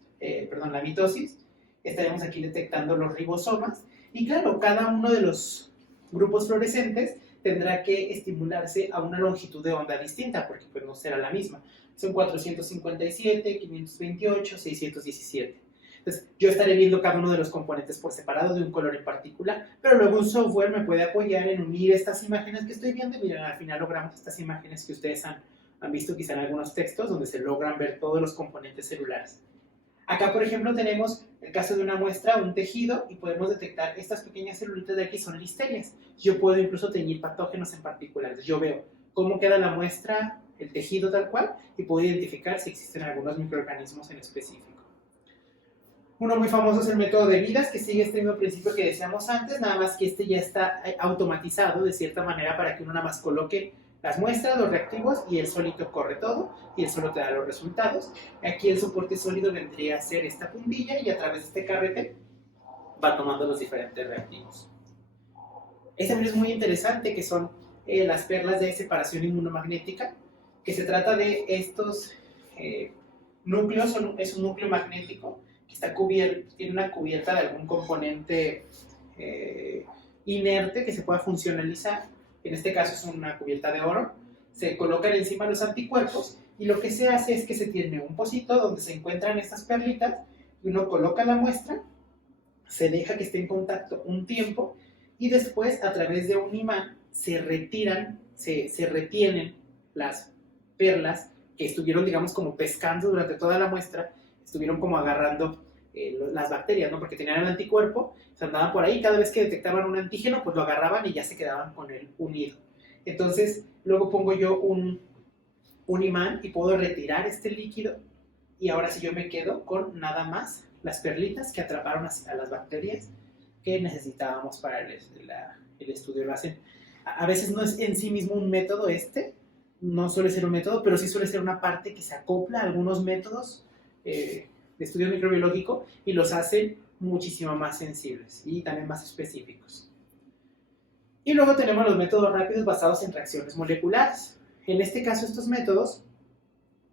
estaremos aquí detectando los ribosomas, y claro, cada uno de los grupos fluorescentes tendrá que estimularse a una longitud de onda distinta, porque pues no será la misma. Son 457, 528, 617. Entonces, yo estaré viendo cada uno de los componentes por separado de un color en particular, pero luego un software me puede apoyar en unir estas imágenes que estoy viendo, y miren, al final logramos estas imágenes que ustedes han visto quizá en algunos textos, donde se logran ver todos los componentes celulares. Acá, por ejemplo, tenemos el caso de una muestra, un tejido, y podemos detectar estas pequeñas celulitas de aquí, son listerias. Yo puedo incluso teñir patógenos en particulares. Yo veo cómo queda la muestra, el tejido tal cual, y puedo identificar si existen algunos microorganismos en específico. Uno muy famoso es el método de Vidas, que sigue este mismo principio que decíamos antes, nada más que este ya está automatizado de cierta manera para que uno nada más coloque las muestras, los reactivos, y él solito corre todo, y él solo te da los resultados. Aquí el soporte sólido vendría a ser esta puntilla, y a través de este carrete va tomando los diferentes reactivos. Este también es muy interesante, que son las perlas de separación inmunomagnética, que se trata de estos núcleos, es un núcleo magnético que está cubierto, tiene una cubierta de algún componente inerte que se pueda funcionalizar. En este caso es una cubierta de oro. Se colocan encima los anticuerpos y lo que se hace es que se tiene un pocito donde se encuentran estas perlitas y uno coloca la muestra, se deja que esté en contacto un tiempo y después a través de un imán se retiran, se retienen las perlas que estuvieron, digamos, como pescando durante toda la muestra, estuvieron como agarrando las bacterias, ¿no? Porque tenían el anticuerpo, se andaban por ahí, cada vez que detectaban un antígeno, pues lo agarraban y ya se quedaban con él unido. Entonces, luego pongo yo un imán y puedo retirar este líquido y ahora sí yo me quedo con nada más las perlitas que atraparon a las bacterias que necesitábamos para el estudio. Lo hacen. A veces no es en sí mismo un método no suele ser un método, pero sí suele ser una parte que se acopla a algunos métodos de estudio microbiológico y los hacen muchísimo más sensibles y también más específicos. Y luego tenemos los métodos rápidos basados en reacciones moleculares. En este caso, estos métodos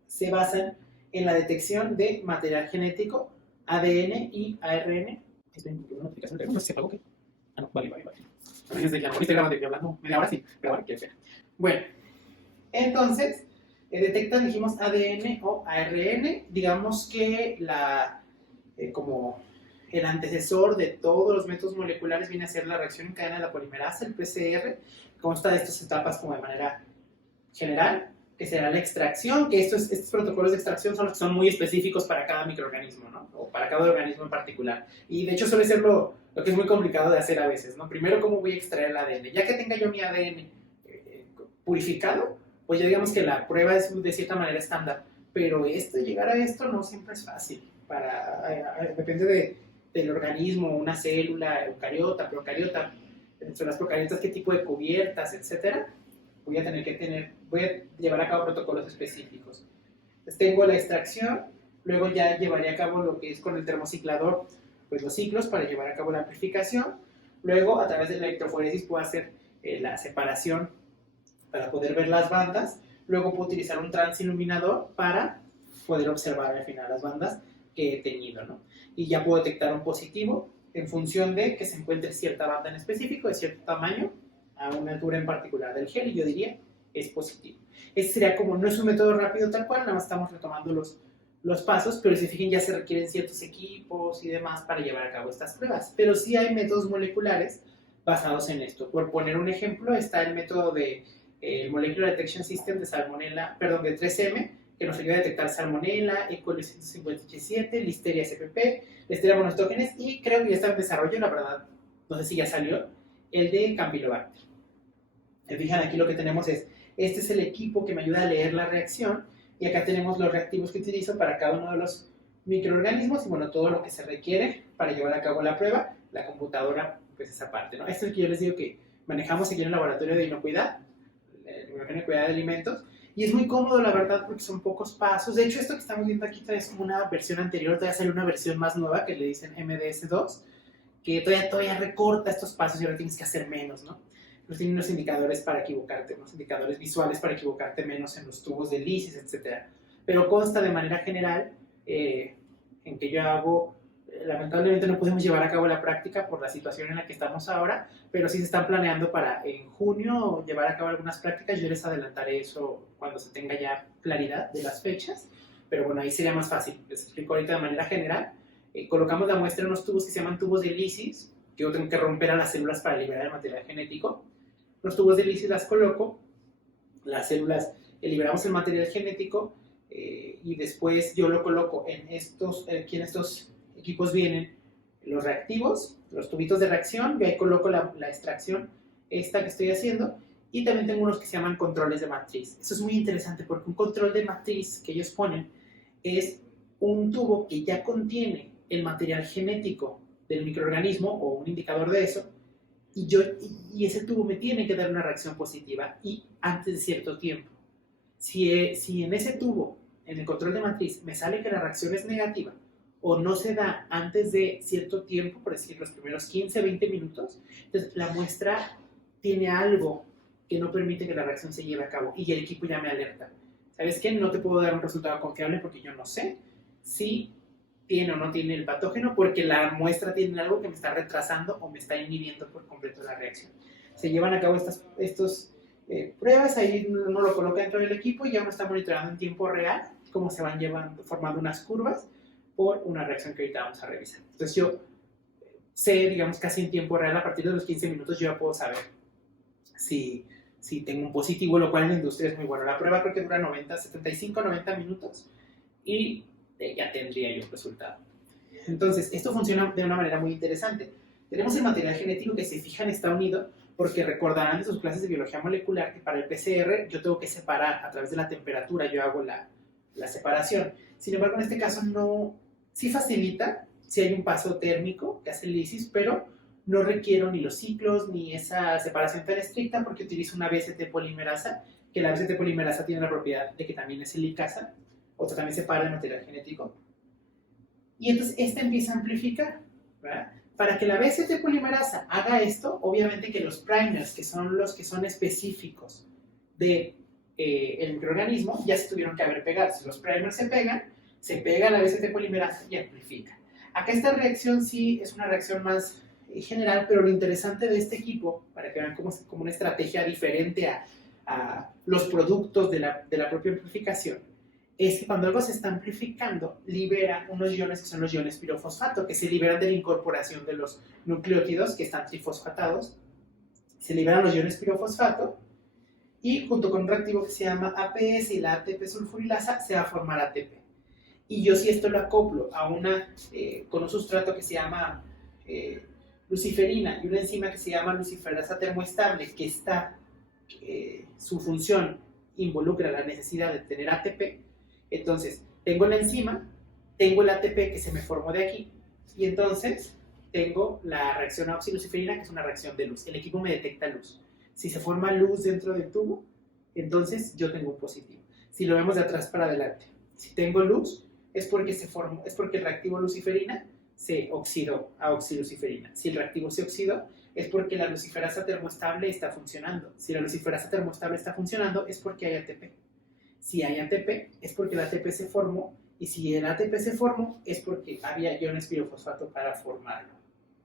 se basan en la detección de material genético, ADN y ARN. Es una notificación de ¿se apagó qué? Ah, no, vale. Desde ya no estoy grabando, estoy hablando media hora, sí, pero bueno, quiero ver. Bueno, entonces, detectan, dijimos, ADN o ARN. Digamos que como el antecesor de todos los métodos moleculares viene a ser la reacción en cadena de la polimerasa, el PCR. Consta de estas etapas como de manera general, que será la extracción, que estos protocolos de extracción son los que son muy específicos para cada microorganismo, ¿no? O para cada organismo en particular. Y de hecho suele ser lo que es muy complicado de hacer a veces, ¿no? Primero, ¿cómo voy a extraer el ADN? Ya que tenga yo mi ADN purificado, pues ya digamos que la prueba es de cierta manera estándar, pero llegar a esto no siempre es fácil. Depende del organismo, una célula, eucariota, procariota, entre las procariotas qué tipo de cubiertas, etcétera. Voy a llevar a cabo protocolos específicos. Entonces tengo la extracción, luego ya llevaré a cabo lo que es con el termociclador, pues los ciclos para llevar a cabo la amplificación. Luego a través de la electroforesis puedo hacer la separación para poder ver las bandas. Luego puedo utilizar un transiluminador para poder observar al final las bandas que he teñido, ¿no? Y ya puedo detectar un positivo en función de que se encuentre cierta banda en específico, de cierto tamaño, a una altura en particular del gel, y yo diría es positivo. Este sería como, no es un método rápido tal cual, nada más estamos retomando los pasos, pero si fijen ya se requieren ciertos equipos y demás para llevar a cabo estas pruebas. Pero sí hay métodos moleculares basados en esto. Por poner un ejemplo, está el método de Molecular Detection System de 3M, que nos ayuda a detectar Salmonella, E. coli 157, Listeria spp, Listeria monocytogenes, y creo que ya está en desarrollo, la verdad, no sé si ya salió, el de Campylobacter. Fijan, aquí lo que tenemos este es el equipo que me ayuda a leer la reacción, y acá tenemos los reactivos que utilizo para cada uno de los microorganismos, y bueno, todo lo que se requiere para llevar a cabo la prueba, la computadora, pues esa parte, ¿no? Esto es que yo les digo que manejamos aquí en el laboratorio de inocuidad, inocuidad de alimentos, y es muy cómodo, la verdad, porque son pocos pasos. De hecho, esto que estamos viendo aquí es como una versión anterior, todavía sale una versión más nueva que le dicen MDS2, que todavía recorta estos pasos y ahora tienes que hacer menos, ¿no? Pero tiene unos indicadores para equivocarte, unos indicadores visuales para equivocarte menos en los tubos de lisis, etc. Pero consta de manera general en que yo hago, lamentablemente no podemos llevar a cabo la práctica por la situación en la que estamos ahora, pero sí se están planeando para en junio llevar a cabo algunas prácticas. Yo les adelantaré eso cuando se tenga ya claridad de las fechas, pero bueno, ahí sería más fácil. Les explico ahorita de manera general. Colocamos la muestra en unos tubos que se llaman tubos de lisis, que yo tengo que romper a las células para liberar el material genético. Los tubos de lisis las coloco, las células, liberamos el material genético y después yo lo coloco en aquí en estos equipos vienen los reactivos, los tubitos de reacción, y ahí coloco la extracción esta que estoy haciendo, y también tengo unos que se llaman controles de matriz. Eso es muy interesante porque un control de matriz que ellos ponen es un tubo que ya contiene el material genético del microorganismo o un indicador de eso, y ese tubo me tiene que dar una reacción positiva y antes de cierto tiempo. Si en ese tubo, en el control de matriz, me sale que la reacción es negativa o no se da antes de cierto tiempo, por decir los primeros 15, 20 minutos, entonces la muestra tiene algo que no permite que la reacción se lleve a cabo y el equipo ya me alerta. ¿sabes qué? No te puedo dar un resultado confiable porque yo no sé si tiene o no tiene el patógeno, porque la muestra tiene algo que me está retrasando o me está inhibiendo por completo la reacción. Se llevan a cabo estas pruebas, ahí uno lo coloca dentro del equipo y ya uno está monitoreando en tiempo real cómo se van formando unas curvas por una reacción que ahorita vamos a revisar. Entonces yo sé, digamos, casi en tiempo real, a partir de los 15 minutos yo ya puedo saber si tengo un positivo, lo cual en la industria es muy bueno. La prueba creo que dura 75, 90 minutos y ya tendría yo el resultado. Entonces, esto funciona de una manera muy interesante. Tenemos el material genético que, si fijan, está unido, porque recordarán de sus clases de biología molecular que para el PCR yo tengo que separar a través de la temperatura, yo hago la separación. Sin embargo, en este caso no, sí facilita, si hay un paso térmico que hace el lisis, pero no requiero ni los ciclos ni esa separación tan estricta porque utilizo una BST polimerasa, que la BST polimerasa tiene la propiedad de que también es helicasa, otra también separa el material genético. Y entonces esta empieza a amplificar, ¿verdad? Para que la BST polimerasa haga esto, obviamente que los primers, que son los que son específicos del microorganismo, ya se tuvieron que haber pegado. Si los primers se pega la BST polimerasa y amplifica. Acá esta reacción sí es una reacción más general, pero lo interesante de este equipo, para que vean como una estrategia diferente a los productos de la propia amplificación, es que cuando algo se está amplificando, libera unos iones que son los iones pirofosfato, que se liberan de la incorporación de los nucleótidos que están trifosfatados. Se liberan los iones pirofosfato y junto con un reactivo que se llama APS y la ATP sulfurilasa se va a formar ATP. Y yo si esto lo acoplo a con un sustrato que se llama luciferina y una enzima que se llama luciferasa termoestable, que su función involucra la necesidad de tener ATP. Entonces, tengo la enzima, tengo el ATP que se me formó de aquí, y entonces tengo la reacción a oxiluciferina, que es una reacción de luz. El equipo me detecta luz. Si se forma luz dentro del tubo, entonces yo tengo un positivo. Si lo vemos de atrás para adelante, si tengo luz, es porque el reactivo luciferina se oxidó a oxiluciferina. Si el reactivo se oxidó, es porque la luciferasa termoestable está funcionando. Si la luciferasa termoestable está funcionando, es porque hay ATP. Si hay ATP, es porque el ATP se formó, y si el ATP se formó, es porque había iones pirofosfato para formarlo.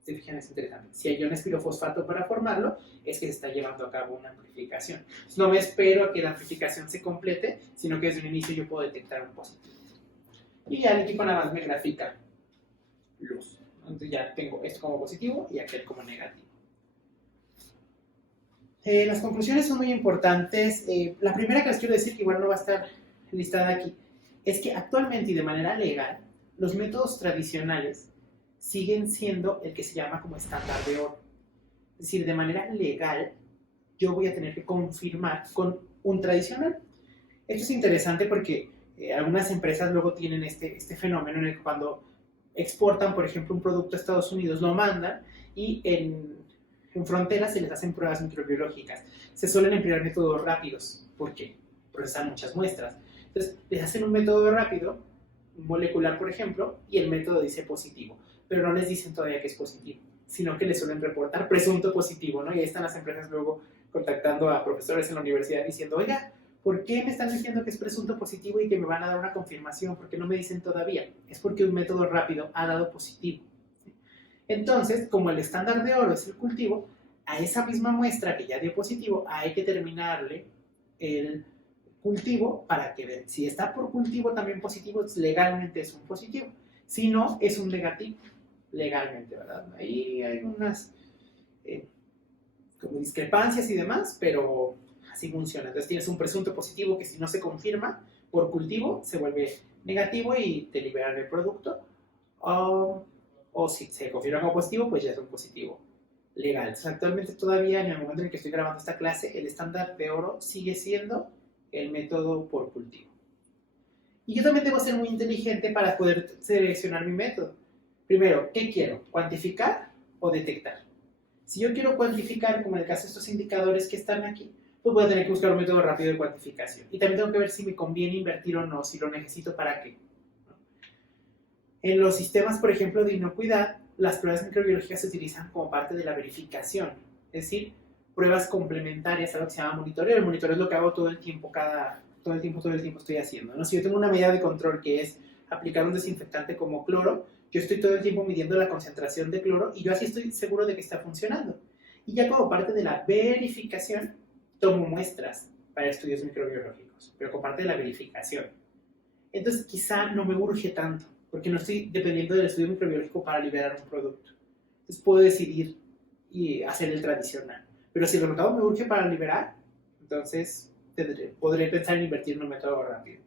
¿Se fijan? Es interesante. Si hay iones pirofosfato para formarlo, es que se está llevando a cabo una amplificación. No me espero a que la amplificación se complete, sino que desde un inicio yo puedo detectar un positivo. Y ya el equipo nada más me grafica luz. Entonces ya tengo esto como positivo y aquel como negativo. Las conclusiones son muy importantes. La primera que les quiero decir, que igual no va a estar listada aquí, es que actualmente y de manera legal, los métodos tradicionales siguen siendo el que se llama como estándar de oro. Es decir, de manera legal, yo voy a tener que confirmar con un tradicional. Esto es interesante porque algunas empresas luego tienen este fenómeno en el que cuando exportan, por ejemplo, un producto a Estados Unidos, lo mandan y en fronteras se les hacen pruebas microbiológicas. Se suelen emplear métodos rápidos porque procesan muchas muestras. Entonces, les hacen un método rápido, molecular, por ejemplo, y el método dice positivo, pero no les dicen todavía que es positivo, sino que les suelen reportar presunto positivo, ¿no? Y ahí están las empresas luego contactando a profesores en la universidad diciendo, oiga, ¿por qué me están diciendo que es presunto positivo y que me van a dar una confirmación? ¿Por qué no me dicen todavía? Es porque un método rápido ha dado positivo. Entonces, como el estándar de oro es el cultivo, a esa misma muestra que ya dio positivo, hay que terminarle el cultivo para que vean. Si está por cultivo también positivo, legalmente es un positivo. Si no, es un negativo, legalmente, ¿verdad? Ahí hay unas como discrepancias y demás, pero así funciona. Entonces tienes un presunto positivo que si no se confirma por cultivo, se vuelve negativo y te liberan el producto. O si se confirma como positivo, pues ya es un positivo legal. Entonces, actualmente todavía, en el momento en el que estoy grabando esta clase, el estándar de oro sigue siendo el método por cultivo. Y yo también debo ser muy inteligente para poder seleccionar mi método. Primero, ¿qué quiero? ¿Cuantificar o detectar? Si yo quiero cuantificar, como en el caso de estos indicadores que están aquí, pues voy a tener que buscar un método rápido de cuantificación. Y también tengo que ver si me conviene invertir o no, si lo necesito para qué. En los sistemas, por ejemplo, de inocuidad, las pruebas microbiológicas se utilizan como parte de la verificación, es decir, pruebas complementarias a lo que se llama monitoreo. El monitoreo es lo que hago todo el tiempo, cada todo el tiempo estoy haciendo, ¿no? Si yo tengo una medida de control que es aplicar un desinfectante como cloro, yo estoy todo el tiempo midiendo la concentración de cloro y yo así estoy seguro de que está funcionando. Y ya como parte de la verificación, tomo muestras para estudios microbiológicos, pero como parte de la verificación. Entonces quizá no me urge tanto, porque no estoy dependiendo del estudio microbiológico para liberar un producto. Entonces puedo decidir y hacer el tradicional. Pero si el resultado me urge para liberar, entonces podré pensar en invertir en un método rápido.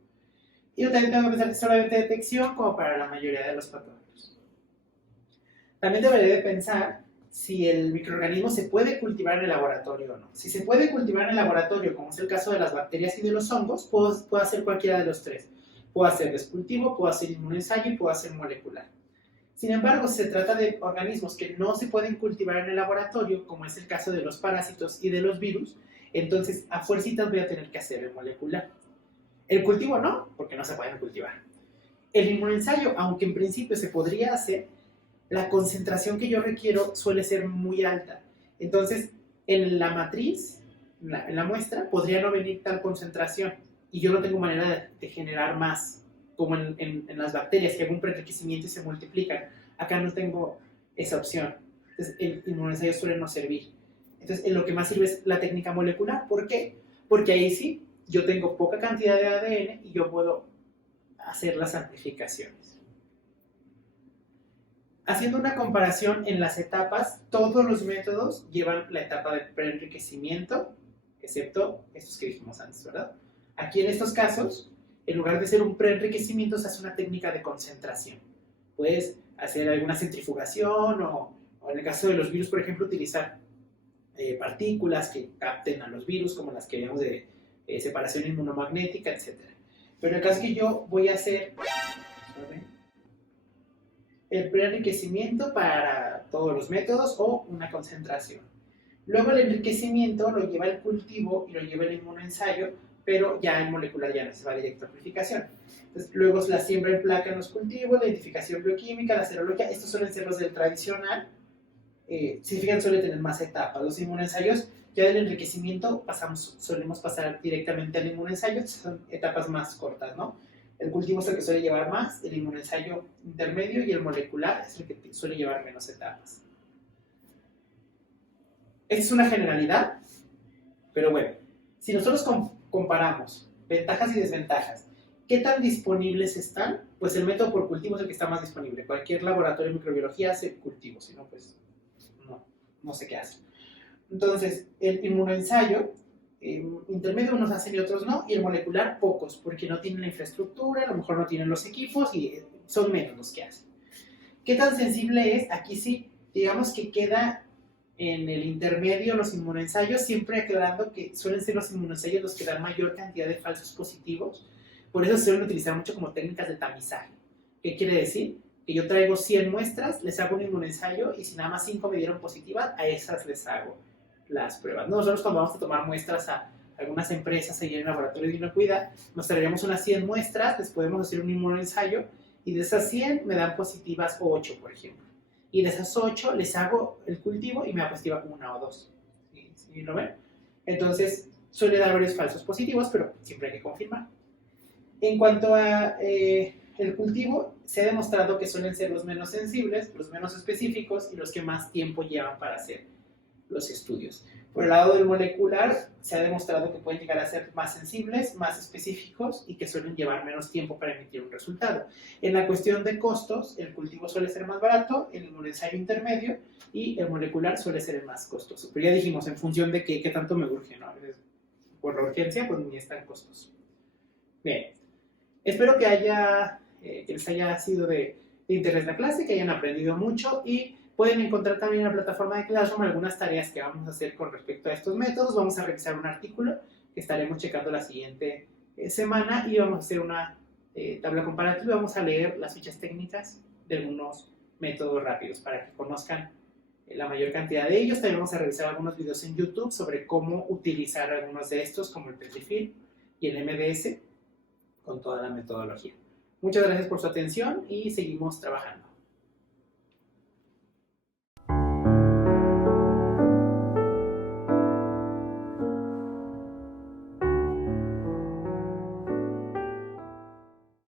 Y yo también tengo que pensar solamente detección como para la mayoría de los patógenos. También debería de pensar si el microorganismo se puede cultivar en el laboratorio o no. Si se puede cultivar en el laboratorio, como es el caso de las bacterias y de los hongos, puedo hacer cualquiera de los tres. Puedo hacer descultivo, puedo hacer inmunoensayo y puedo hacer molecular. Sin embargo, si se trata de organismos que no se pueden cultivar en el laboratorio, como es el caso de los parásitos y de los virus, entonces a fuercitas voy a tener que hacer el molecular. El cultivo no, porque no se pueden cultivar. El inmunoensayo, aunque en principio se podría hacer, la concentración que yo requiero suele ser muy alta. Entonces, en la matriz, en la muestra, podría no venir tal concentración y yo no tengo manera de generar más, como en las bacterias, que hago un preenriquecimiento y se multiplican. Acá no tengo esa opción. Entonces, el inmunoensayo suele no servir. Entonces, lo que más sirve es la técnica molecular. ¿Por qué? Porque ahí sí, yo tengo poca cantidad de ADN y yo puedo hacer las amplificaciones. Haciendo una comparación en las etapas, todos los métodos llevan la etapa de preenriquecimiento, excepto estos que dijimos antes, ¿verdad? Aquí en estos casos, en lugar de ser un preenriquecimiento, se hace una técnica de concentración. Puedes hacer alguna centrifugación o en el caso de los virus, por ejemplo, utilizar partículas que capten a los virus, como las que vemos de separación inmunomagnética, etc. Pero en el caso que yo voy a hacer el preenriquecimiento para todos los métodos o una concentración. Luego el enriquecimiento lo lleva el cultivo y lo lleva el inmunoensayo, pero ya en molecular ya no se va directo a amplificación. Entonces, luego la siembra en placa en los cultivos, la identificación bioquímica, la serología, estos suelen ser los del tradicional. Si fijan, suele tener más etapas. Los inmunoensayos, ya del enriquecimiento solemos pasar directamente al inmunoensayo, son etapas más cortas, ¿no? El cultivo es el que suele llevar más, el inmunoensayo intermedio y el molecular es el que suele llevar menos etapas. Esta es una generalidad, pero bueno, si nosotros comparamos ventajas y desventajas, ¿qué tan disponibles están? Pues el método por cultivo es el que está más disponible. Cualquier laboratorio de microbiología hace cultivo, si no, pues no sé qué hace. Entonces, el inmunoensayo intermedio unos hacen y otros no, y el molecular pocos, porque no tienen la infraestructura, a lo mejor no tienen los equipos y son menos los que hacen. ¿Qué tan sensible es? Aquí sí, digamos que queda en el intermedio los inmunoensayos, siempre aclarando que suelen ser los inmunoensayos los que dan mayor cantidad de falsos positivos, por eso se suelen utilizar mucho como técnicas de tamizaje. ¿Qué quiere decir? Que yo traigo 100 muestras, les hago un inmunoensayo y si nada más 5 me dieron positivas, a esas les hago las pruebas. Nosotros cuando vamos a tomar muestras a algunas empresas allí en el laboratorio de inocuidad, nos traeremos unas 100 muestras, les podemos hacer un inmunoensayo y de esas 100 me dan positivas 8, por ejemplo. Y de esas 8 les hago el cultivo y me da positiva 1 o 2. ¿Sí lo ven? Entonces suele dar varios falsos positivos, pero siempre hay que confirmar. En cuanto a el cultivo, se ha demostrado que suelen ser los menos sensibles, los menos específicos y los que más tiempo llevan para hacer los estudios. Por el lado del molecular, se ha demostrado que pueden llegar a ser más sensibles, más específicos y que suelen llevar menos tiempo para emitir un resultado. En la cuestión de costos, el cultivo suele ser más barato, el inmunoensayo intermedio y el molecular suele ser el más costoso. Pero ya dijimos, en función de qué tanto me urge, ¿no? Por la urgencia, pues ni es tan costoso. Bien, espero que les haya sido de interés la clase, que hayan aprendido mucho y pueden encontrar también en la plataforma de Classroom algunas tareas que vamos a hacer con respecto a estos métodos. Vamos a revisar un artículo que estaremos checando la siguiente semana y vamos a hacer una tabla comparativa. Vamos a leer las fichas técnicas de algunos métodos rápidos para que conozcan la mayor cantidad de ellos. También vamos a revisar algunos videos en YouTube sobre cómo utilizar algunos de estos, como el Petrifilm y el MDS, con toda la metodología. Muchas gracias por su atención y seguimos trabajando.